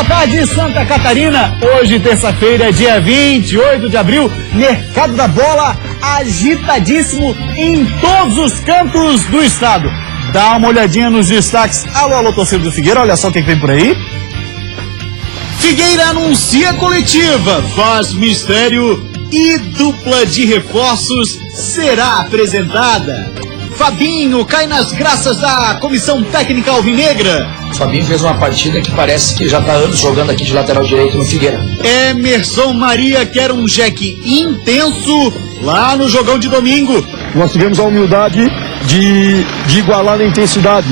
Boa tarde, Santa Catarina. Hoje, terça-feira, dia 28 de abril, Mercado da Bola agitadíssimo em todos os cantos do estado. Dá uma olhadinha nos destaques. Alô, alô, torcedor do Figueira, olha só o que vem por aí. Figueira anuncia coletiva, faz mistério e dupla de reforços será apresentada. Fabinho cai nas graças da comissão técnica alvinegra. O Fabinho fez uma partida que parece que já está anos jogando aqui de lateral direito no Figueira. Emerson Maria quer um jeque intenso lá no jogão de domingo. Nós tivemos a humildade de igualar na intensidade.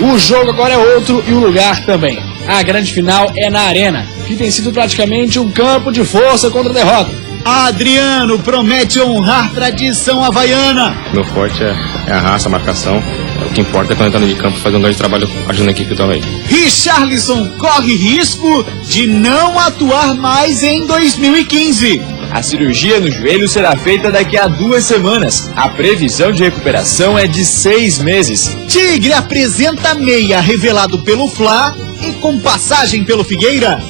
O jogo agora é outro e o lugar também. A grande final é na Arena, que tem sido praticamente um campo de força contra a derrota. Adriano promete honrar tradição havaiana. Meu forte é a raça, a marcação. O que importa é quando entrando de campo fazer um grande trabalho ajudando a equipe também. Richarlison corre risco de não atuar mais em 2015. A cirurgia no joelho será feita daqui a 2 semanas. A previsão de recuperação é de 6 meses. Tigre apresenta meia revelado pelo Fla e com passagem pelo Figueira.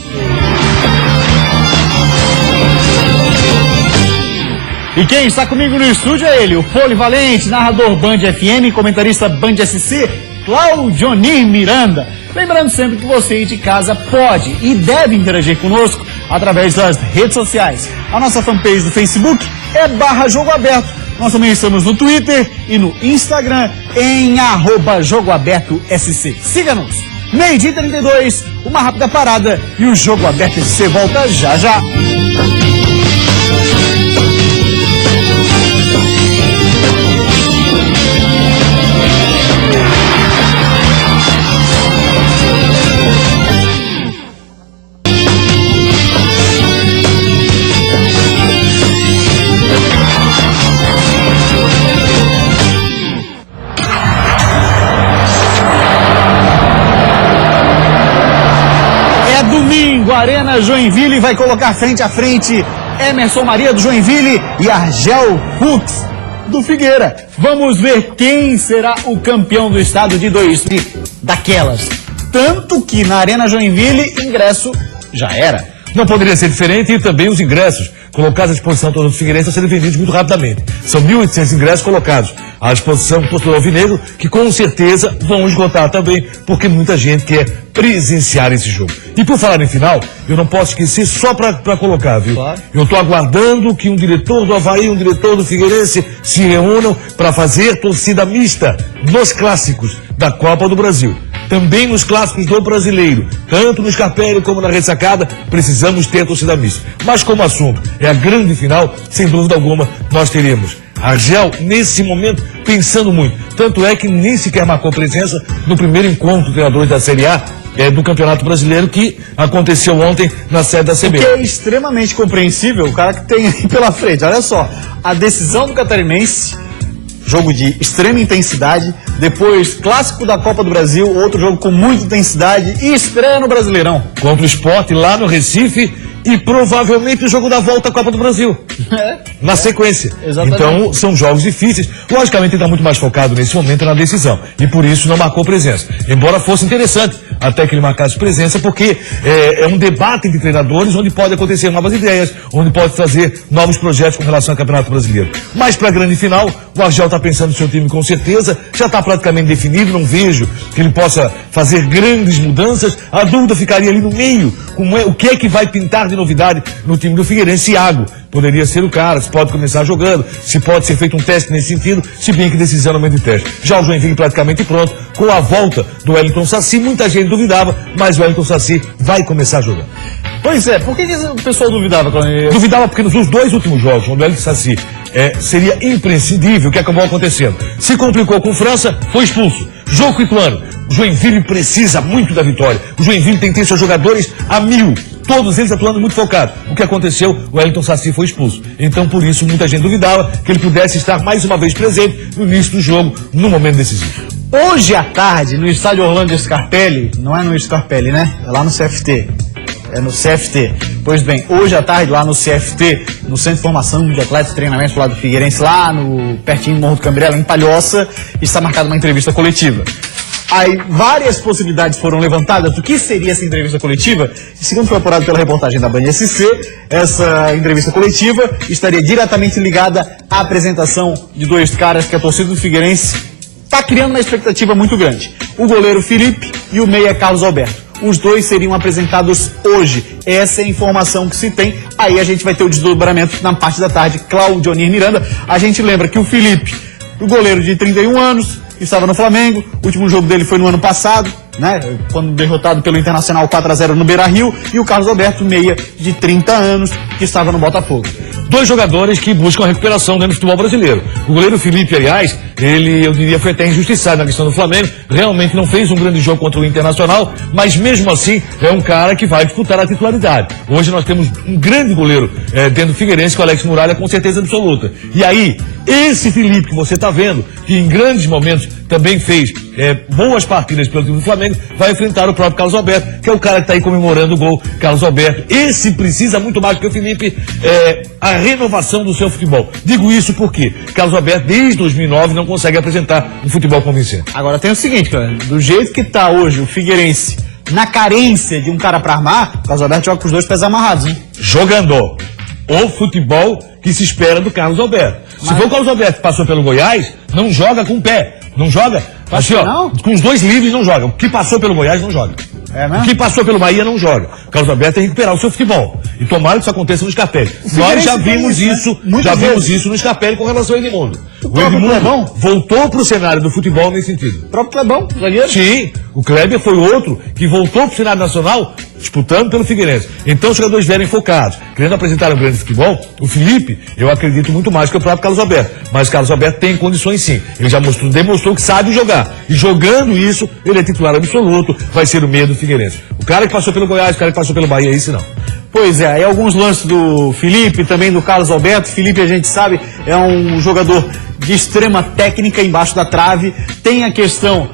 E quem está comigo no estúdio é ele, o polivalente, narrador Band FM, comentarista Band SC, Claudionir Miranda. Lembrando sempre que você aí de casa pode e deve interagir conosco através das redes sociais. A nossa fanpage do Facebook é @jogoaberto. Nós também estamos no Twitter e no Instagram em @jogoabertosc. Siga-nos. 12h32, uma rápida parada e o Jogo Aberto SC volta já já. Arena Joinville vai colocar frente a frente Emerson Maria do Joinville e Argel Fuchs do Figueira. Vamos ver quem será o campeão do estado de 2000 daquelas. Tanto que na Arena Joinville, ingresso já era. Não poderia ser diferente e também os ingressos colocados à disposição do torcedor do Figueirense a serem vendidos muito rapidamente. São 1.800 ingressos colocados à disposição do torcedor alvinegro, que com certeza vão esgotar também, porque muita gente quer presenciar esse jogo. E por falar em final, eu não posso esquecer só para colocar, viu? Claro. Eu estou aguardando que um diretor do Avaí e um diretor do Figueirense se reúnam para fazer torcida mista nos clássicos da Copa do Brasil. Também nos clássicos do Brasileiro, tanto no Scarpelli como na Ressacada, precisamos ter torcida mista. Mas como assunto é a grande final, sem dúvida alguma, nós teremos Argel, nesse momento, pensando muito. Tanto é que nem sequer marcou presença no primeiro encontro de treinadores da Série A do Campeonato Brasileiro, que aconteceu ontem na sede da CBF. O que é extremamente compreensível, o cara que tem aí pela frente. Olha só, a decisão do Catarinense, jogo de extrema intensidade, depois clássico da Copa do Brasil, outro jogo com muita intensidade e estreia no Brasileirão. Contra o Sport lá no Recife e provavelmente o jogo da volta à Copa do Brasil. Na sequência. Exatamente. Então, são jogos difíceis. Logicamente, ele está muito mais focado nesse momento na decisão. E por isso não marcou presença. Embora fosse interessante até que ele marcasse presença, porque é um debate entre treinadores onde pode acontecer novas ideias, onde pode trazer novos projetos com relação ao Campeonato Brasileiro. Mas para a grande final, o Argel está pensando no seu time com certeza, já está praticamente definido, não vejo que ele possa fazer grandes mudanças. A dúvida ficaria ali no meio, o que é que vai pintar de novidade no time do Figueirense. Iago poderia ser o cara, se pode começar jogando, se pode ser feito um teste nesse sentido, se bem que decisão no meio de teste. Já o Joinville praticamente pronto, com a volta do Wellington Saci, muita gente duvidava, mas o Wellington Saci vai começar jogando. Pois é, por que o pessoal duvidava? Duvidava porque nos 2 últimos jogos, onde o Wellington Saci seria imprescindível, o que acabou acontecendo? Se complicou com França, foi expulso. Jogo com Ituano, o Joinville precisa muito da vitória. O Joinville tem que ter seus jogadores a 1000. Todos eles atuando muito focado. O que aconteceu? O Wellington Saci foi expulso. Então, por isso, muita gente duvidava que ele pudesse estar mais uma vez presente no início do jogo, no momento decisivo. Hoje à tarde, no estádio Orlando Scarpelli, não é no Scarpelli, né? É lá no CFT. É no CFT. Pois bem, hoje à tarde, lá no CFT, no Centro de Formação de Atletas e Treinamento lá do Figueirense, lá no pertinho do Morro do Cambrela, em Palhoça, está marcada uma entrevista coletiva. Aí várias possibilidades foram levantadas do que seria essa entrevista coletiva. Segundo foi apurado pela reportagem da Band SC, essa entrevista coletiva estaria diretamente ligada à apresentação de dois caras que a torcida do Figueirense está criando uma expectativa muito grande. O goleiro Felipe e o meia Carlos Alberto. Os dois seriam apresentados hoje. Essa é a informação que se tem. Aí a gente vai ter o desdobramento na parte da tarde. Claudionir Miranda. A gente lembra que o Felipe, o goleiro de 31 anos, estava no Flamengo. O último jogo dele foi no ano passado, né? Quando derrotado pelo Internacional 4-0 no Beira-Rio. E o Carlos Alberto, meia de 30 anos, que estava no Botafogo. Dois jogadores que buscam recuperação dentro do futebol brasileiro. O goleiro Felipe, aliás, ele, eu diria, foi até injustiçado na questão do Flamengo. Realmente não fez um grande jogo contra o Internacional, mas mesmo assim é um cara que vai disputar a titularidade. Hoje nós temos um grande goleiro dentro do Figueirense, que é o Alex Muralha, com certeza absoluta. E aí, esse Felipe que você está vendo, que em grandes momentos também fez boas partidas pelo time do Flamengo, vai enfrentar o próprio Carlos Alberto, que é o cara que está aí comemorando o gol, Carlos Alberto. Esse precisa muito mais que o Felipe, a renovação do seu futebol. Digo isso porque Carlos Alberto, desde 2009, não consegue apresentar um futebol convincente. Agora tem o seguinte, cara, do jeito que está hoje o Figueirense, na carência de um cara para armar, o Carlos Alberto joga com os dois pés amarrados, hein? Jogando o futebol que se espera do Carlos Alberto. Se for o Carlos Alberto que passou pelo Goiás, não joga com o pé. Não joga? Assim, ó, com os dois livres não joga. O que passou pelo Goiás não joga. É mesmo? O que passou pelo Bahia não joga. O Carlos Alberto tem que recuperar o seu futebol. E tomara que isso aconteça no Scarpelli. Nós já vimos isso, isso no Scarpelli com relação ao Edmundo. O Edmundo voltou para o cenário do futebol nesse sentido. O próprio Clebão, zagueiro? Sim, o Kleber foi outro que voltou para o cenário nacional disputando pelo Figueirense. Então os jogadores vierem focados, querendo apresentar um grande futebol. O Felipe, eu acredito muito mais que o próprio Carlos Alberto. Mas o Carlos Alberto tem condições sim. Ele já demonstrou que sabe jogar. E jogando isso, ele é titular absoluto, vai ser o meio do Figueirense. O cara que passou pelo Goiás, o cara que passou pelo Bahia, esse não. Pois é, aí alguns lances do Felipe, também do Carlos Alberto. Felipe, a gente sabe, é um jogador de extrema técnica embaixo da trave. Tem a questão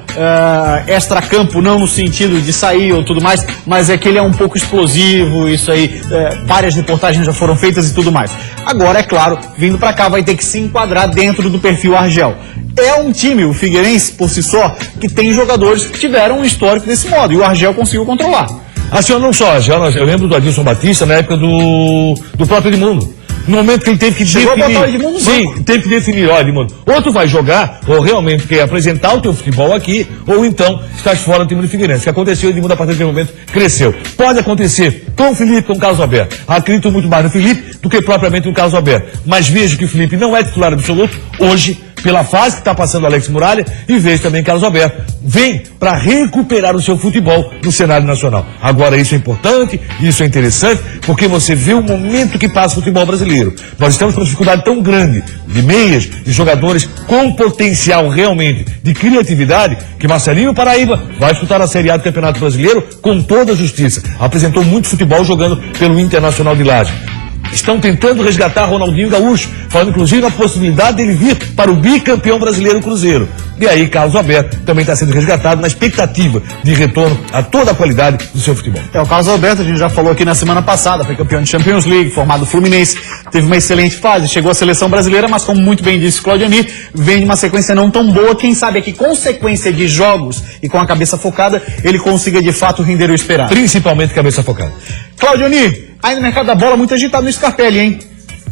extracampo, não no sentido de sair ou tudo mais, mas é que ele é um pouco explosivo, isso aí, várias reportagens já foram feitas e tudo mais. Agora, é claro, vindo pra cá vai ter que se enquadrar dentro do perfil Argel. É um time, o Figueirense, por si só, que tem jogadores que tiveram um histórico desse modo, e o Argel conseguiu controlar. Assim, não só, eu lembro do Adilson Batista na época do próprio Edmundo. No momento que ele teve que definir. Sim, teve que definir, olha, Edmundo, ou tu vai jogar, ou realmente quer apresentar o teu futebol aqui, ou então estás fora do time do Figueirense. O que aconteceu, Edmundo, a partir daquele momento, cresceu. Pode acontecer com o Felipe, com o Carlos Alberto. Acredito muito mais no Felipe do que propriamente no Carlos Alberto. Mas vejo que o Felipe não é titular absoluto hoje, pela fase que está passando o Alex Muralha, e vejo também Carlos Alberto. Vem para recuperar o seu futebol no cenário nacional. Agora, isso é importante, isso é interessante, porque você vê o momento que passa o futebol brasileiro. Nós estamos com uma dificuldade tão grande de meias, de jogadores com potencial realmente de criatividade, que Marcelinho Paraíba vai disputar a Série A do Campeonato Brasileiro com toda a justiça. Apresentou muito futebol jogando pelo Internacional de Laje. Estão tentando resgatar Ronaldinho Gaúcho, falando inclusive na possibilidade dele vir para o bicampeão brasileiro Cruzeiro. E aí Carlos Alberto também está sendo resgatado na expectativa de retorno a toda a qualidade do seu futebol. O Carlos Alberto, a gente já falou aqui na semana passada, foi campeão de Champions League, formado Fluminense, teve uma excelente fase, chegou à seleção brasileira, mas como muito bem disse Claudionir, vem de uma sequência não tão boa, quem sabe aqui com sequência de jogos e com a cabeça focada, ele consiga de fato render o esperado. Principalmente cabeça focada. Claudionir, aí no mercado da bola, muita gente tá no Scarpelli, hein?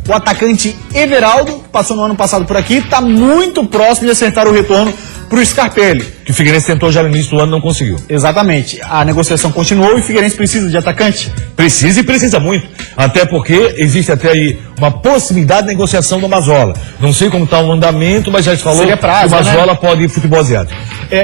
O atacante Everaldo, que passou no ano passado por aqui, está muito próximo de acertar o retorno para o Scarpelli. Que o Figueirense tentou já no início do ano e não conseguiu. Exatamente. A negociação continuou e o Figueirense precisa de atacante? Precisa e precisa muito. Até porque existe até aí uma possibilidade de negociação do Mazola. Não sei como está o andamento, mas já se falou que o Mazola pode ir para o futebol asiático.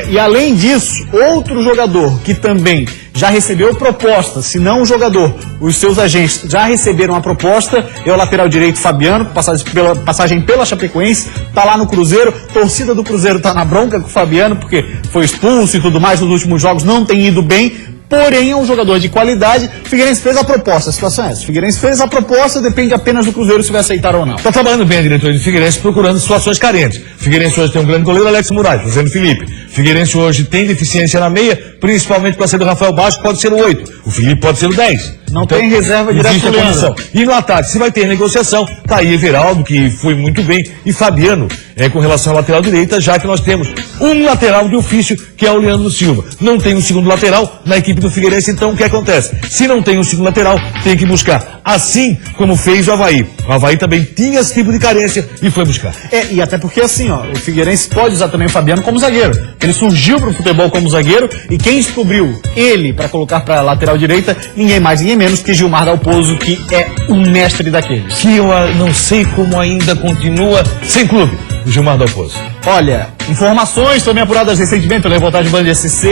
E além disso, outro jogador que também já recebeu proposta, se não o jogador, os seus agentes já receberam a proposta, é o lateral direito Fabiano, passagem pela Chapecoense, tá lá no Cruzeiro, torcida do Cruzeiro tá na bronca com o Fabiano, porque foi expulso e tudo mais nos últimos jogos, não tem ido bem, porém é um jogador de qualidade. O Figueirense fez a proposta, a situação é essa, o Figueirense fez a proposta, depende apenas do Cruzeiro se vai aceitar ou não. Está trabalhando bem a diretoria do Figueirense, procurando situações carentes. O Figueirense hoje tem um grande goleiro, Alex Muralha, fazendo Felipe. O Figueirense hoje tem deficiência na meia, principalmente com a saída do Rafael Baixo, pode ser o 8. O Felipe pode ser o 10. Não tem reserva direto existe a pro condição. Leandro. E no ataque, se vai ter negociação, tá aí Everaldo, que foi muito bem, e Fabiano, com relação à lateral direita, já que nós temos um lateral de ofício, que é o Leandro Silva. Não tem um segundo lateral na equipe do Figueirense, então o que acontece? Se não tem um segundo lateral, tem que buscar. Assim como fez o Avaí. O Avaí também tinha esse tipo de carência e foi buscar. E até porque assim, ó, o Figueirense pode usar também o Fabiano como zagueiro. Ele surgiu pro futebol como zagueiro e quem descobriu ele para colocar para lateral direita, ninguém mais, ninguém menos que Gilmar Dalpozo, que é um mestre daqueles. Que eu não sei como ainda continua sem clube, o Gilmar Dalpozo. Olha, informações também apuradas recentemente pela reportagem Band SC,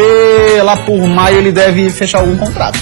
lá por maio ele deve fechar algum contrato.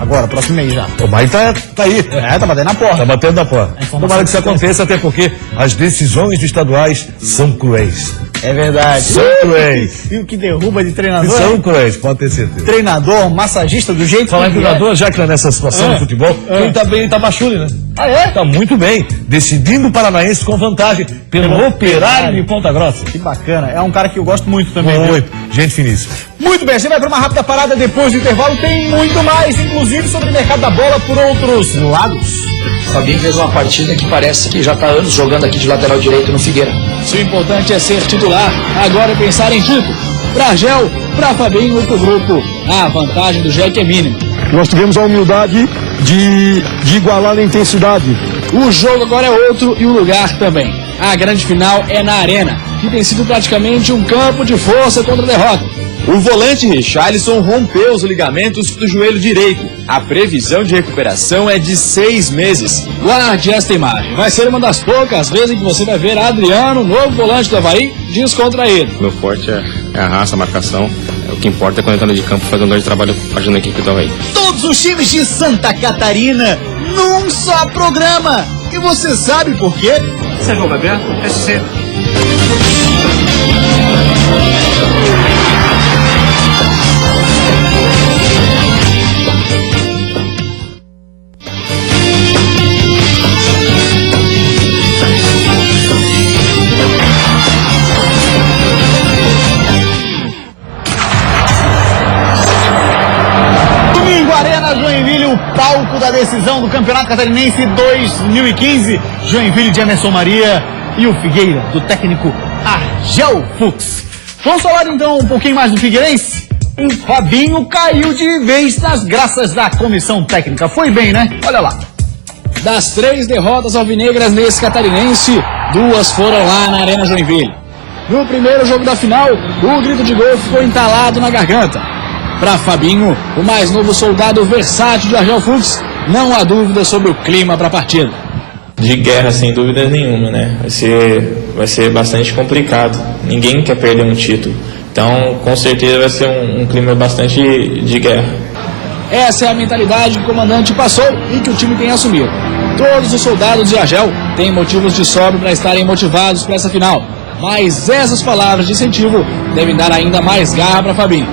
Agora, próximo mês já. O Maio tá aí. Tá batendo na porta. Tá batendo na porta. Tomara que isso aconteça, até porque as decisões estaduais são cruéis. É verdade. São cruéis. E o que derruba de treinador? São cruéis, pode ter certeza. Treinador, massagista, do jeito Falar em que treinador, já que tá nessa situação no futebol, quem tá bem tá Machuli, né? Ah, é? Tá muito bem, decidindo o Paranaense com vantagem pelo Operário de Ponta Grossa. Que bacana. É um cara que eu gosto muito também. Muito, gente finíssima. Muito bem, a gente vai para uma rápida parada depois do intervalo. Tem muito mais, inclusive sobre o mercado da bola por outros lados. O Fabinho fez uma partida que parece que já está há anos jogando aqui de lateral direito no Figueira. Se o importante é ser titular, agora é pensar em título. Pra Gel, pra Fabinho e pro grupo, a vantagem do Jack é mínima. Nós tivemos a humildade de igualar a intensidade. O jogo agora é outro e o lugar também. A grande final é na Arena, que tem sido praticamente um campo de força contra a derrota. O volante Richarlison rompeu os ligamentos do joelho direito. A previsão de recuperação é de 6 meses. Guarde esta imagem. Vai ser uma das poucas vezes em que você vai ver Adriano, novo volante do Avaí, descontraído. Meu forte é a raça, a marcação. O que importa é quando entra de campo fazer um grande trabalho ajudando a equipe do Avaí. Todos os times de Santa Catarina num só programa. E você sabe por quê? Você jogo aberto? SC. Palco da decisão do Campeonato Catarinense 2015, Joinville de Emerson Maria e o Figueira, do técnico Argel Fux. Vamos falar então um pouquinho mais do Figueirense? O Fabinho caiu de vez nas graças da comissão técnica. Foi bem, né? Olha lá. Das 3 derrotas alvinegras nesse catarinense, 2 foram lá na Arena Joinville. No primeiro jogo da final, o grito de gol ficou entalado na garganta. Para Fabinho, o mais novo soldado versátil de Argel Fux, não há dúvida sobre o clima para a partida. De guerra, sem dúvida nenhuma, né? Vai ser bastante complicado. Ninguém quer perder um título. Então, com certeza vai ser um clima bastante de guerra. Essa é a mentalidade que o comandante passou e que o time tem assumido. Todos os soldados de Argel têm motivos de sobra para estarem motivados para essa final. Mas essas palavras de incentivo devem dar ainda mais garra para Fabinho.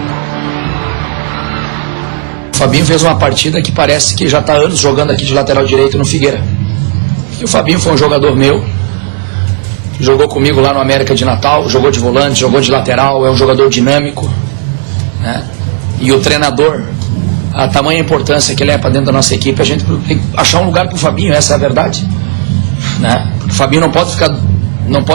O Fabinho fez uma partida que parece que já está há anos jogando aqui de lateral direito no Figueira. E o Fabinho foi um jogador meu, jogou comigo lá no América de Natal, jogou de volante, jogou de lateral, é um jogador dinâmico, né? E o treinador, a tamanha importância que ele é para dentro da nossa equipe, a gente tem que achar um lugar para o Fabinho, essa é a verdade, né? O Fabinho não pode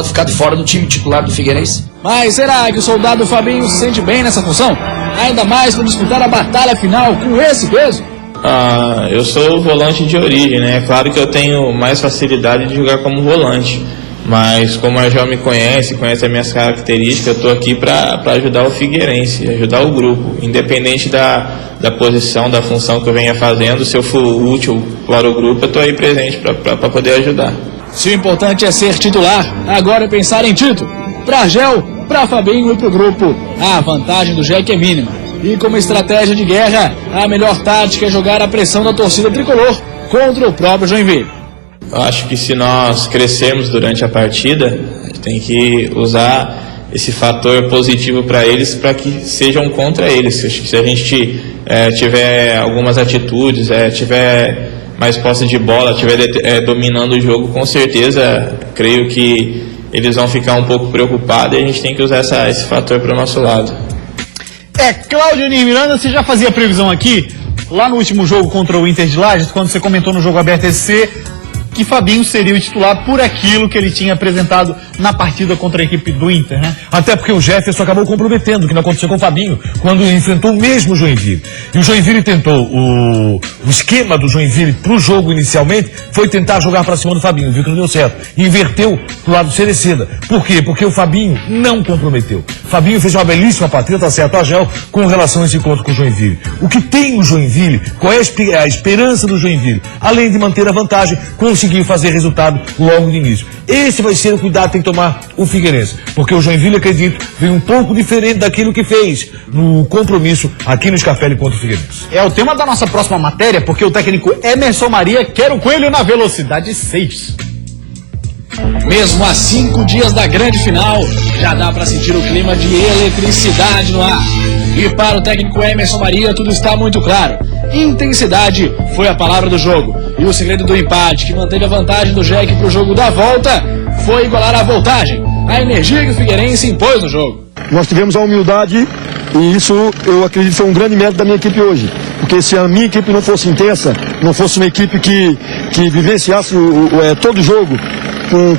ficar de fora do time titular do Figueirense. Mas será que o soldado Fabinho se sente bem nessa função? Ainda mais para disputar a batalha final com esse peso? Eu sou volante de origem, né? É claro que eu tenho mais facilidade de jogar como volante. Mas como a Argel me conhece as minhas características, eu estou aqui para ajudar o Figueirense, ajudar o grupo. Independente da posição, da função que eu venha fazendo, se eu for útil para o grupo, eu estou aí presente para poder ajudar. Se o importante é ser titular, agora é pensar em título. Para Argel, para Fabinho e para o grupo, a vantagem do Jack é mínima. E como estratégia de guerra, a melhor tática é jogar a pressão da torcida tricolor contra o próprio Joinville. Eu acho que se nós crescermos durante a partida, a gente tem que usar esse fator positivo para eles, para que sejam contra eles. Acho que se a gente tiver algumas atitudes, tiver mais posse de bola, estiver dominando o jogo, com certeza, creio que eles vão ficar um pouco preocupados e a gente tem que usar esse fator para o nosso lado. Cláudio Miranda, você já fazia previsão aqui? lá no último jogo contra o Inter de Lages, quando você comentou no Jogo Aberto SC, que Fabinho seria o titular por aquilo que ele tinha apresentado na partida contra a equipe do Inter, né? Até porque o Jefferson acabou comprometendo o que não aconteceu com o Fabinho, quando enfrentou o mesmo Joinville. E o Joinville tentou, o esquema do Joinville pro jogo inicialmente foi tentar jogar para cima do Fabinho, viu que não deu certo. Inverteu pro lado do Cereceda. Por quê? Porque o Fabinho não comprometeu. Fabinho fez uma belíssima partida, tá certo, a Gel, com relação a esse encontro com o Joinville. O que tem o Joinville, qual é a esperança do Joinville? Além de manter a vantagem, conseguiu fazer resultado logo no início. Esse vai ser o cuidado que tem que tomar o Figueirense, porque o Joinville, acredito, vem um pouco diferente daquilo que fez no compromisso aqui no Scarpelli contra o Figueirense. É o tema da nossa próxima matéria, porque o técnico Emerson Maria quer o Coelho na velocidade 6. Mesmo a 5 dias da grande final, já dá para sentir o clima de eletricidade no ar. E para o técnico Emerson Maria, tudo está muito claro. Intensidade foi a palavra do jogo. E o segredo do empate, que manteve a vantagem do Jack para o jogo da volta, foi igualar a voltagem. A energia que o Figueirense impôs no jogo. Nós tivemos a humildade e isso eu acredito foi um grande mérito da minha equipe hoje. Porque se a minha equipe não fosse intensa, não fosse uma equipe que vivenciasse todo o jogo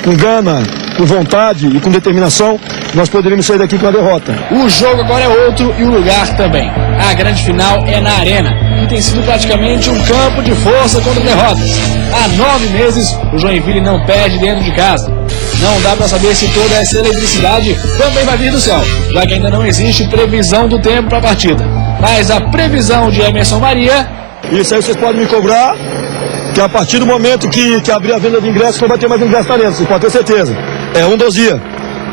com gana, com vontade e com determinação, nós poderíamos sair daqui com a derrota. O jogo agora é outro e o lugar também. A grande final é na Arena, que tem sido praticamente um campo de força contra derrotas. Há 9 meses, o Joinville não perde dentro de casa. Não dá para saber se toda essa eletricidade também vai vir do céu, já que ainda não existe previsão do tempo para a partida. Mas a previsão de Emerson Maria... Isso aí vocês podem me cobrar, que a partir do momento que abrir a venda de ingressos, não vai ter mais ingresso na Arena, vocês podem ter certeza. É 1 dos dias.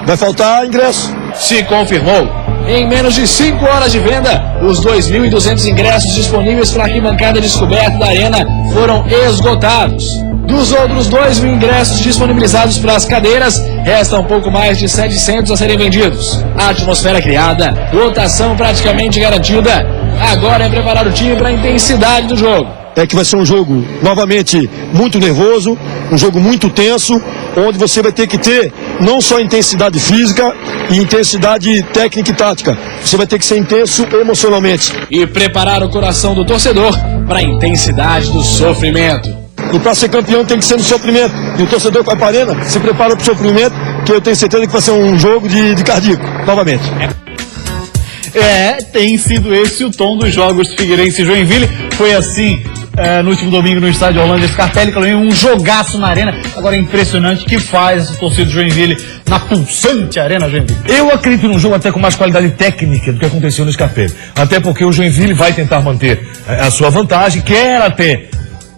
Vai faltar ingresso. Se confirmou. Em menos de 5 horas de venda, os 2.200 ingressos disponíveis para a arquibancada descoberta da Arena foram esgotados. Dos outros 2.000 ingressos disponibilizados para as cadeiras, resta um pouco mais de 700 a serem vendidos. A atmosfera criada, lotação praticamente garantida. Agora é preparar o time para a intensidade do jogo. É que vai ser um jogo, novamente, muito nervoso, um jogo muito tenso, onde você vai ter que ter não só intensidade física e intensidade técnica e tática. Você vai ter que ser intenso emocionalmente. E preparar o coração do torcedor para a intensidade do sofrimento. E para ser campeão tem que ser no sofrimento. E o torcedor que vai para a Arena se prepara para o sofrimento, que eu tenho certeza que vai ser um jogo de cardíaco, novamente. Tem sido esse o tom dos jogos Figueirense e Joinville. Foi assim no último domingo no estádio Orlando Scarpelli, um jogaço na Arena. Agora é impressionante que faz essa torcida do Joinville na pulsante Arena Joinville. Eu acredito num jogo até com mais qualidade técnica do que aconteceu no Scarpelli. Até porque o Joinville vai tentar manter a sua vantagem, quer até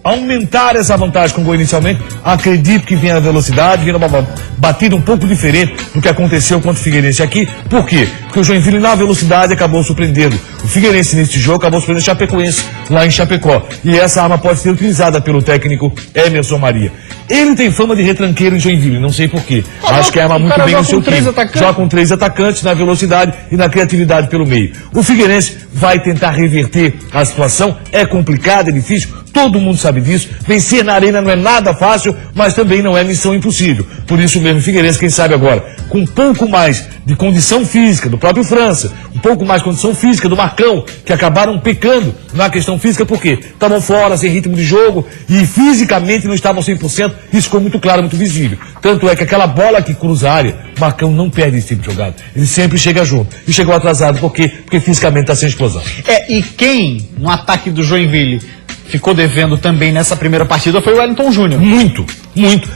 aumentar essa vantagem com o gol inicialmente. Acredito que venha a velocidade, venha uma batida um pouco diferente do que aconteceu contra o Figueirense aqui. Por quê? Porque o Joinville na velocidade acabou surpreendendo o Figueirense nesse jogo, acabou surpreendendo o Chapecoense lá em Chapecó. E essa arma pode ser utilizada pelo técnico Emerson Maria. Ele tem fama de retranqueiro em Joinville, não sei porquê. Acho que é arma muito bem no seu time. Joga com 3 atacantes na velocidade e na criatividade pelo meio. O Figueirense vai tentar reverter a situação. É complicado, é difícil. Todo mundo sabe disso. Vencer na Arena não é nada fácil, mas também não é missão impossível. Por isso mesmo, o Figueirense, quem sabe agora, com um pouco mais de condição física do próprio França, um pouco mais de condição física do Marcão, que acabaram pecando na questão física, porque estavam fora, sem ritmo de jogo, e fisicamente não estavam 100%. Isso ficou muito claro, muito visível. Tanto é que aquela bola que cruza a área, o Marcão não perde esse tipo de jogada. Ele sempre chega junto. E chegou atrasado, por quê? Porque fisicamente está sem explosão. E quem, no ataque do Joinville, ficou devendo também nessa primeira partida foi o Wellington Júnior. Muito.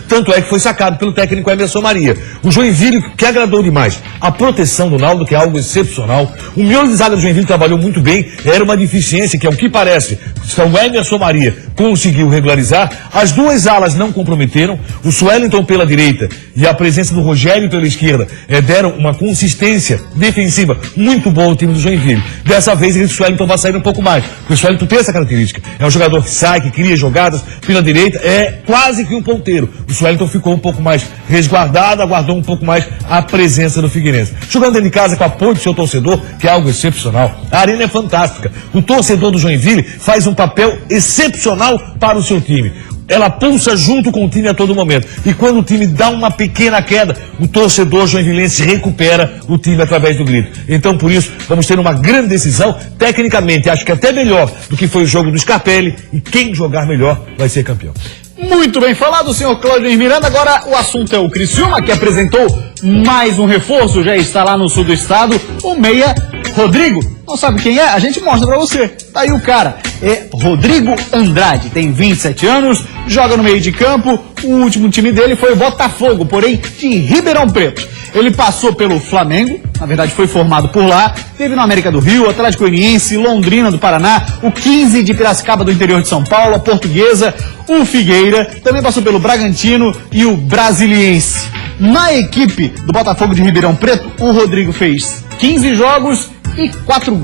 Tanto é que foi sacado pelo técnico Emerson Maria. O Joinville, que agradou demais. A proteção do Naldo, que é algo excepcional. O miolo de zaga do Joinville trabalhou muito bem. Era uma deficiência que, ao que parece, o Emerson Maria conseguiu regularizar. As 2 alas não comprometeram. O Suellington pela direita e a presença do Rogério pela esquerda deram uma consistência defensiva muito boa ao time do Joinville. Dessa vez, o Suellington vai sair um pouco mais. Porque o Suellington tem essa característica. É um jogador que sai, que cria jogadas pela direita, é quase que um ponteiro. O Suellington ficou um pouco mais resguardado, aguardou um pouco mais a presença do Figueirense. Jogando dentro de casa com apoio do seu torcedor, que é algo excepcional. A Arena é fantástica. O torcedor do Joinville faz um papel excepcional para o seu time. ela pulsa junto com o time a todo momento. E quando o time dá uma pequena queda, o torcedor joinvilense recupera o time através do grito. Então, por isso, vamos ter uma grande decisão. Tecnicamente, acho que até melhor do que foi o jogo do Scarpelli. E quem jogar melhor vai ser campeão. Muito bem falado, senhor Cláudio Miranda. Agora o assunto é o Criciúma, que apresentou mais um reforço, já está lá no sul do estado, o meia Rodrigo. Não sabe quem é? A gente mostra pra você. Tá aí o cara. É Rodrigo Andrade, tem 27 anos, joga no meio de campo. O último time dele foi o Botafogo, porém de Ribeirão Preto. Ele passou pelo Flamengo, na verdade foi formado por lá, teve no América do Rio, Atlético Goianiense, Londrina do Paraná, o 15 de Piracicaba do interior de São Paulo, a Portuguesa, o Figueira, também passou pelo Bragantino e o Brasiliense. Na equipe do Botafogo de Ribeirão Preto, o Rodrigo fez 15 jogos e 4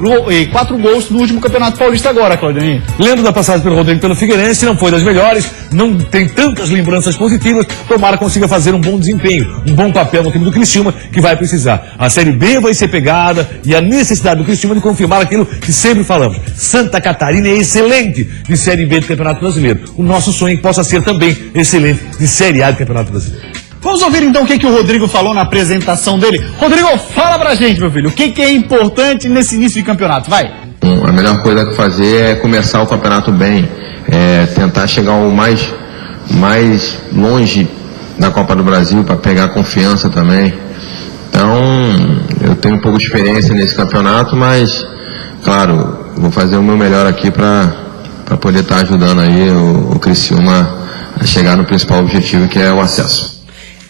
gols no último Campeonato Paulista agora, Claudinei. Lembro da passagem pelo Rodrigo pelo Figueirense, não foi das melhores, não tem tantas lembranças positivas, tomara consiga fazer um bom desempenho, um bom papel no time do Criciúma, que vai precisar. A Série B vai ser pegada e a necessidade do Criciúma de confirmar aquilo que sempre falamos. Santa Catarina é excelente de Série B do Campeonato Brasileiro. O nosso sonho é que possa ser também excelente de Série A do Campeonato Brasileiro. Vamos ouvir então o que o Rodrigo falou na apresentação dele. Rodrigo, fala pra gente, meu filho, o que é importante nesse início de campeonato, vai. A melhor coisa que fazer é começar o campeonato bem, tentar chegar o mais longe da Copa do Brasil para pegar confiança também. Então, eu tenho um pouco de experiência nesse campeonato, mas, claro, vou fazer o meu melhor aqui para poder estar ajudando aí o Criciúma a chegar no principal objetivo, que é o acesso.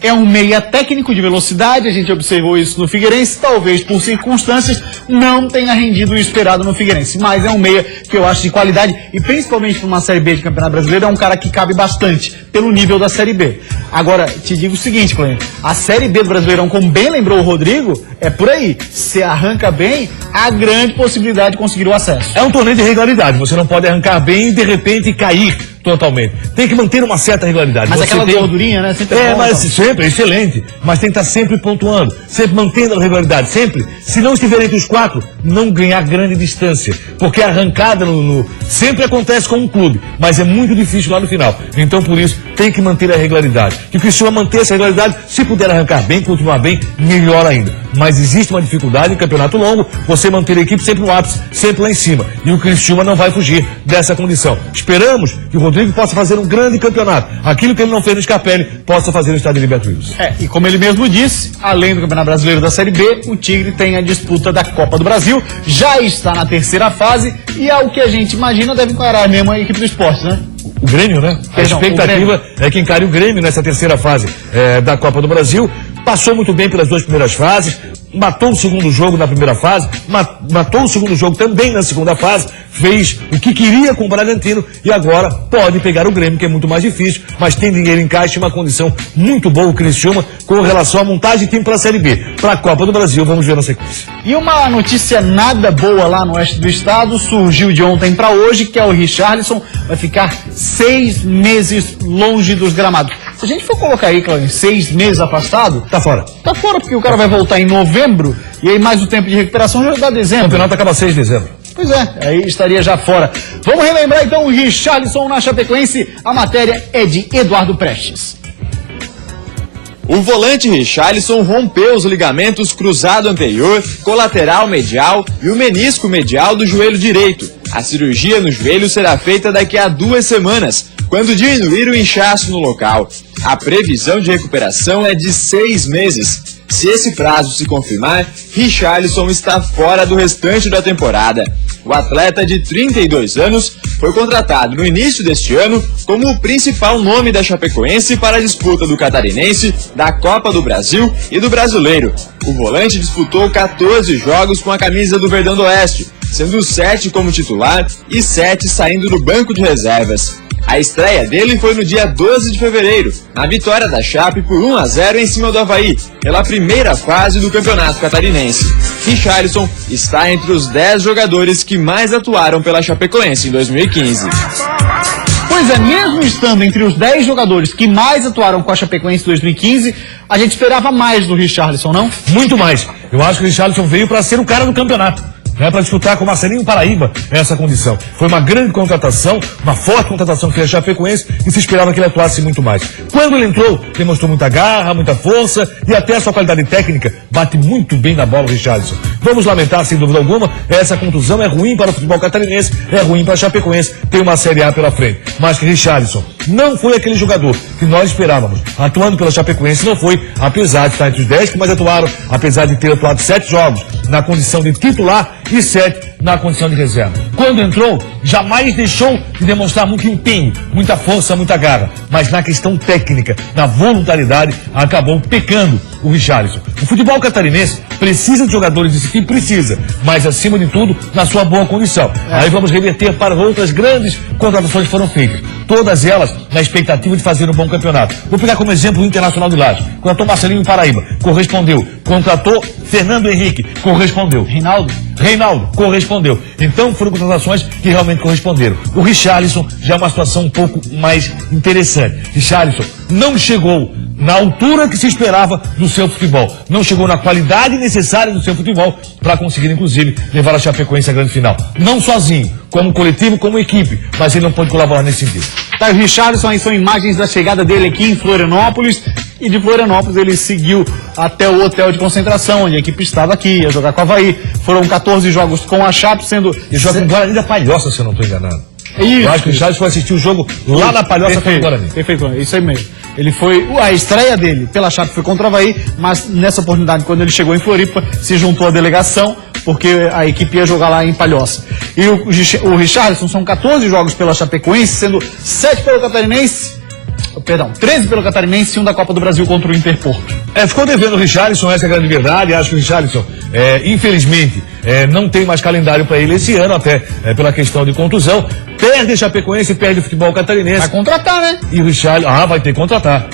É um meia técnico de velocidade, a gente observou isso no Figueirense, talvez por circunstâncias não tenha rendido o esperado no Figueirense, mas é um meia que eu acho de qualidade e principalmente para uma Série B de Campeonato Brasileiro é um cara que cabe bastante pelo nível da Série B. Agora, te digo o seguinte, Clênio, a Série B do Brasileirão, como bem lembrou o Rodrigo, é por aí, se arranca bem, há grande possibilidade de conseguir o acesso. É um torneio de regularidade, você não pode arrancar bem e de repente cair totalmente. Tem que manter uma certa regularidade. Mas você aquela gordurinha, né? Sempre é bom, mas então. sempre é excelente. Mas tem que estar sempre pontuando, sempre mantendo a regularidade, sempre. Se não estiver entre os 4, não ganhar grande distância. Porque a arrancada sempre acontece com um clube, mas é muito difícil lá no final. Então, por isso, tem que manter a regularidade. Que o Criciúma manter essa regularidade, se puder arrancar bem, continuar bem, melhor ainda. Mas existe uma dificuldade em campeonato longo, você manter a equipe sempre no ápice, sempre lá em cima. E o Criciúma não vai fugir dessa condição. Esperamos que o Rodrigo possa fazer um grande campeonato. Aquilo que ele não fez no Scarpelli, possa fazer no estádio Heriberto Wilson. E como ele mesmo disse, além do Campeonato Brasileiro da Série B, o Tigre tem a disputa da Copa do Brasil, já está na terceira fase e ao que a gente imagina deve encarar mesmo a equipe do esporte, né? O Grêmio, né? A expectativa é que encare o Grêmio nessa terceira fase da Copa do Brasil. Passou muito bem pelas 2 primeiras fases, matou o segundo jogo na primeira fase, matou o segundo jogo também na segunda fase, fez o que queria com o Bragantino e agora pode pegar o Grêmio, que é muito mais difícil, mas tem dinheiro em caixa e uma condição muito boa o Criciúma com relação à montagem de time para a Série B. Para a Copa do Brasil, vamos ver na sequência. E uma notícia nada boa lá no oeste do estado surgiu de ontem para hoje, que é o Richarlison vai ficar 6 meses longe dos gramados. Se a gente for colocar aí, Cláudio, 6 meses afastado, tá fora. Tá fora, porque o cara vai voltar em novembro e aí mais o tempo de recuperação já dá dezembro. O campeonato acaba 6 de dezembro. Pois é, aí estaria já fora. Vamos relembrar então o Richarlison na Chapecoense. A matéria é de Eduardo Prestes. O volante Richarlison rompeu os ligamentos cruzado anterior, colateral medial e o menisco medial do joelho direito. A cirurgia no joelho será feita daqui a 2 semanas, quando diminuir o inchaço no local. A previsão de recuperação é de 6 meses. Se esse prazo se confirmar, Richarlison está fora do restante da temporada. O atleta de 32 anos foi contratado no início deste ano como o principal nome da Chapecoense para a disputa do Catarinense, da Copa do Brasil e do Brasileiro. O volante disputou 14 jogos com a camisa do Verdão do Oeste, sendo 7 como titular e 7 saindo do banco de reservas. A estreia dele foi no dia 12 de fevereiro, na vitória da Chape por 1-0 em cima do Avaí, pela primeira fase do Campeonato Catarinense. Richarlison está entre os 10 jogadores que mais atuaram pela Chapecoense em 2015. Pois é, mesmo estando entre os 10 jogadores que mais atuaram com a Chapecoense em 2015, a gente esperava mais do Richarlison, não? Muito mais. Eu acho que o Richarlison veio para ser o cara do campeonato. né, para disputar com o Marcelinho Paraíba essa condição. Foi uma grande contratação, uma forte contratação que fez a Chapecoense e se esperava que ele atuasse muito mais. Quando ele entrou, demonstrou muita garra, muita força e até a sua qualidade técnica, bate muito bem na bola o Richarlison. Vamos lamentar, sem dúvida alguma, essa contusão é ruim para o futebol catarinense, é ruim para a Chapecoense, tem uma Série A pela frente. Mas que Richarlison não foi aquele jogador que nós esperávamos. Atuando pela Chapecoense não foi, apesar de estar entre os 10 que mais atuaram, apesar de ter atuado 7 jogos na condição de titular e 7 na condição de reserva. Quando entrou, jamais deixou de demonstrar muito empenho, muita força, muita garra. Mas na questão técnica, na voluntariedade, acabou pecando o Richarlison. O futebol catarinense precisa de jogadores desse tipo, precisa, mas acima de tudo, na sua boa condição. Aí vamos reverter para outras grandes contratações que foram feitas. Todas elas na expectativa de fazer um bom campeonato. Vou pegar como exemplo o Internacional de Lages. Contratou Marcelinho Paraíba, correspondeu. Contratou Fernando Henrique, correspondeu. Reinaldo, correspondeu. Então foram contratações que realmente corresponderam. O Richarlison já é uma situação um pouco mais interessante. Richarlison não chegou na altura que se esperava do seu futebol. Não chegou na qualidade necessária do seu futebol para conseguir, inclusive, levar a Chapecoense à grande final. Não sozinho, como coletivo, como equipe, mas ele não pode colaborar nesse sentido. Tá, o Richarlison, aí são imagens da chegada dele aqui em Florianópolis. E de Florianópolis ele seguiu até o hotel de concentração, onde a equipe estava aqui, ia jogar com o Avaí. Foram 14 jogos com a Chape, sendo... E joga com o Guarani da Palhoça, se eu não estou enganado. Isso. Eu acho que o Richarlison foi assistir o jogo lá na Palhoça com o Guarani. Perfeito, isso aí mesmo. Ele foi, a estreia dele pela Chape foi contra o Avaí, mas nessa oportunidade, quando ele chegou em Floripa, se juntou à delegação, porque a equipe ia jogar lá em Palhoça. E o Richarlison são 14 jogos pela Chapecoense, sendo 7 pelo Catarinense, 13 pelo Catarinense e 1 da Copa do Brasil contra o Interporto. Ficou devendo o Richarlison, essa é a grande verdade. Acho que o Richarlison, infelizmente, não tem mais calendário para ele esse ano, até pela questão de contusão. Perde a Chapecoense, perde o futebol catarinense. Vai contratar, né? E o Richarlison, vai ter que contratar.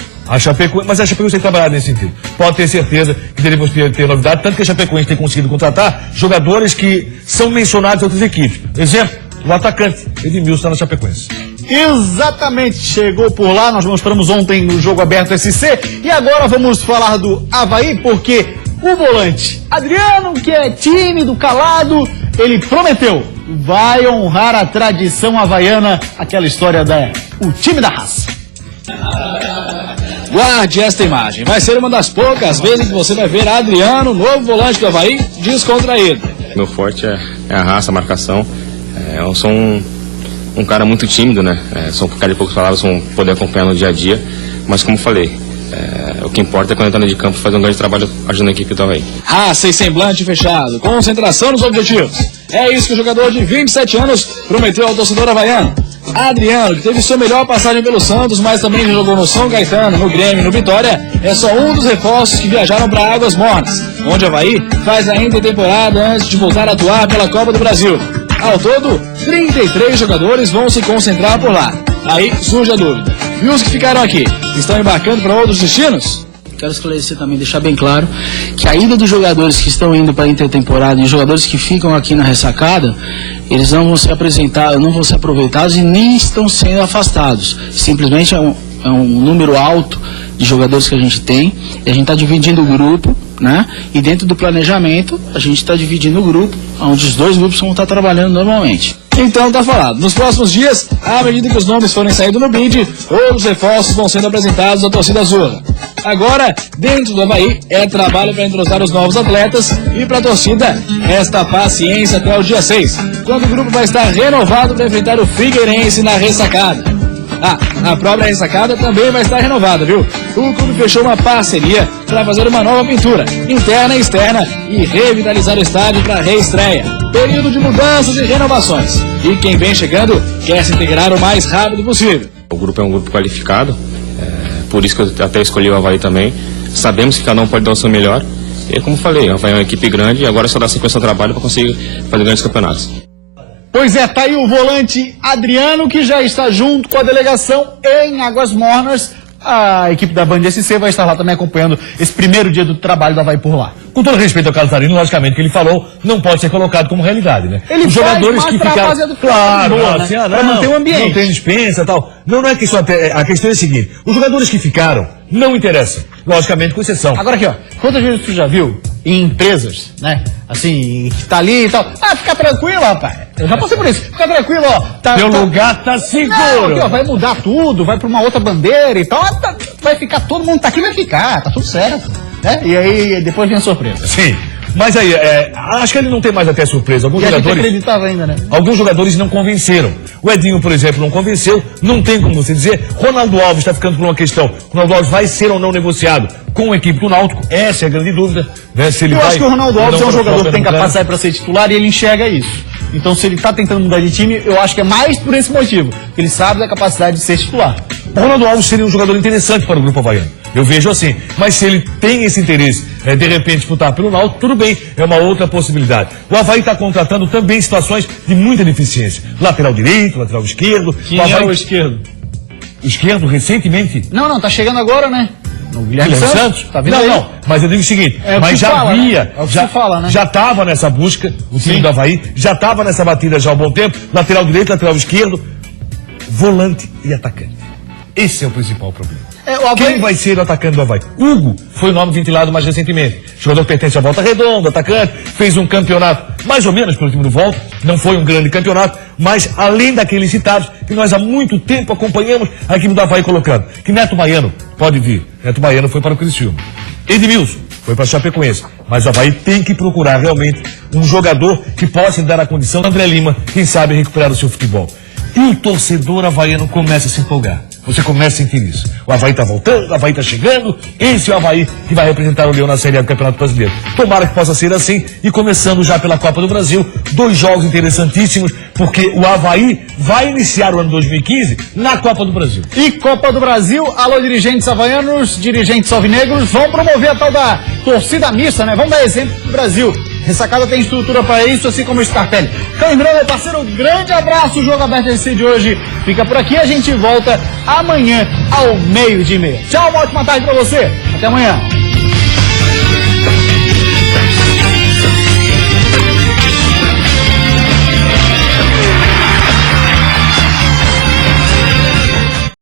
Mas a Chapecoense tem trabalhado nesse sentido. Pode ter certeza que devemos ter novidade, tanto que a Chapecoense tem conseguido contratar jogadores que são mencionados em outras equipes. Exemplo, o atacante Edmilson está na Chapecoense. Exatamente, chegou por lá, nós mostramos ontem no Jogo Aberto SC e agora vamos falar do Avaí, porque o volante Adriano, que é tímido, calado, ele prometeu, vai honrar a tradição havaiana, aquela história o time da raça. Guarde esta imagem, vai ser uma das poucas vezes que você vai ver Adriano, novo volante do Avaí, descontraído. Meu forte é a raça, a marcação. Eu sou um cara muito tímido, né? Sou um cara de poucas palavras, vou poder acompanhar no dia a dia. Mas como falei, o que importa é quando eu estou de campo fazer um grande trabalho ajudando a equipe do Avaí. Raça e semblante fechado, concentração nos objetivos. É isso que o jogador de 27 anos prometeu ao torcedor havaiano. Adriano, que teve sua melhor passagem pelo Santos, mas também jogou no São Caetano, no Grêmio e no Vitória, é só um dos reforços que viajaram para Águas Mornas, onde o Avaí faz a intertemporada antes de voltar a atuar pela Copa do Brasil. Ao todo, 33 jogadores vão se concentrar por lá. Aí surge a dúvida. E os que ficaram aqui, estão embarcando para outros destinos? Quero esclarecer também, deixar bem claro, que a ida dos jogadores que estão indo para a intertemporada e os jogadores que ficam aqui na ressacada, eles não vão ser aproveitados e nem estão sendo afastados. Simplesmente é um número alto de jogadores que a gente tem, e a gente está dividindo o grupo, né? E dentro do planejamento, a gente está dividindo o grupo, onde os dois grupos vão estar trabalhando normalmente. Então tá falado. Nos próximos dias, à medida que os nomes forem saindo no BID, outros reforços vão sendo apresentados à torcida azul. Agora, dentro do Avaí, é trabalho para entrosar os novos atletas e para a torcida, resta paciência até o dia 6, quando o grupo vai estar renovado para enfrentar o Figueirense na ressacada. A própria ressacada também vai estar renovada, viu? O clube fechou uma parceria para fazer uma nova pintura, interna e externa, e revitalizar o estádio para a reestreia. Período de mudanças e renovações. E quem vem chegando quer se integrar o mais rápido possível. O grupo é um grupo qualificado, por isso que eu até escolhi o Avaí também. Sabemos que cada um pode dar o seu melhor. E como falei, o Avaí é uma equipe grande e agora é só dar sequência ao trabalho para conseguir fazer grandes campeonatos. Pois é, tá aí o volante Adriano, que já está junto com a delegação em Águas Mornas. A equipe da Band SC vai estar lá também acompanhando esse primeiro dia do trabalho do Avaí por lá. Com todo respeito ao Carlos Arino, logicamente, o que ele falou não pode ser colocado como realidade, né? Ele os jogadores que ficaram... Claro, para manter o ambiente. Não tem dispensa e tal. Não é questão, a questão é a seguinte, os jogadores que ficaram não interessa. Logicamente, com exceção. Agora aqui, ó, quantas vezes tu já viu em empresas, né, assim, que tá ali e tal, fica tranquilo, rapaz, eu já passei por isso, fica tranquilo, ó. Teu lugar tá seguro. Não, aqui, ó, vai mudar tudo, vai pra uma outra bandeira e tal, vai ficar, todo mundo tá aqui, vai ficar, tá tudo certo, né, e aí depois vem a surpresa. Sim. Mas aí, acho que ele não tem mais até surpresa. Alguns jogadores acreditava ainda, né? Alguns jogadores não convenceram. O Edinho, por exemplo, não convenceu. Não tem como você dizer. Ronaldo Alves está ficando por uma questão. Ronaldo Alves vai ser ou não negociado com a equipe do Náutico? Essa é a grande dúvida. Né? Se ele acho que o Ronaldo Alves é um jogador que tem capacidade para ser titular e ele enxerga isso. Então, se ele está tentando mudar de time, eu acho que é mais por esse motivo. Ele sabe da capacidade de ser titular. O Ronaldo Alves seria um jogador interessante para o Grupo Havaiano. Eu vejo assim. Mas se ele tem esse interesse, de repente, disputar pelo Náutico, tudo bem. É uma outra possibilidade. O Avaí está contratando também situações de muita deficiência. Lateral direito, lateral esquerdo. Quem é o esquerdo? Esquerdo, recentemente? Não, tá chegando agora, né? No Guilherme Santos? Tá vindo não, mas eu digo o seguinte, mas já fala, havia, né? Já fala, né? Já estava nessa busca, o time do Avaí, já estava nessa batida já há um bom tempo, lateral direito, lateral esquerdo, volante e atacante. Esse é o principal problema. Quem vai ser o atacante do Avaí? Hugo foi o nome ventilado mais recentemente. O jogador pertence à Volta Redonda, atacante, fez um campeonato mais ou menos pelo time do Volta, não foi um grande campeonato, mas além daqueles citados, que nós há muito tempo acompanhamos a equipe do Avaí colocando, que Neto Baiano pode vir. Neto Baiano foi para o Criciúma. Edmilson foi para a Chapecoense. Mas o Avaí tem que procurar realmente um jogador que possa dar a condição do André Lima, quem sabe recuperar o seu futebol. E o torcedor havaiano começa a se empolgar. Você começa a sentir isso. O Avaí está voltando, o Avaí está chegando. Esse é o Avaí que vai representar o Leão na Série A do Campeonato Brasileiro. Tomara que possa ser assim. E começando já pela Copa do Brasil, 2 jogos interessantíssimos, porque o Avaí vai iniciar o ano 2015 na Copa do Brasil. E Copa do Brasil, alô dirigentes havaianos, dirigentes alvinegros, vão promover a tal da torcida mista, né? Vamos dar exemplo pro Brasil. Ressacada tem estrutura para isso, assim como o Scarpelli. Lembrando, meu parceiro, um grande abraço. O Jogo Aberto SC de hoje fica por aqui. A gente volta amanhã ao 12:30. Tchau, uma ótima tarde para você. Até amanhã.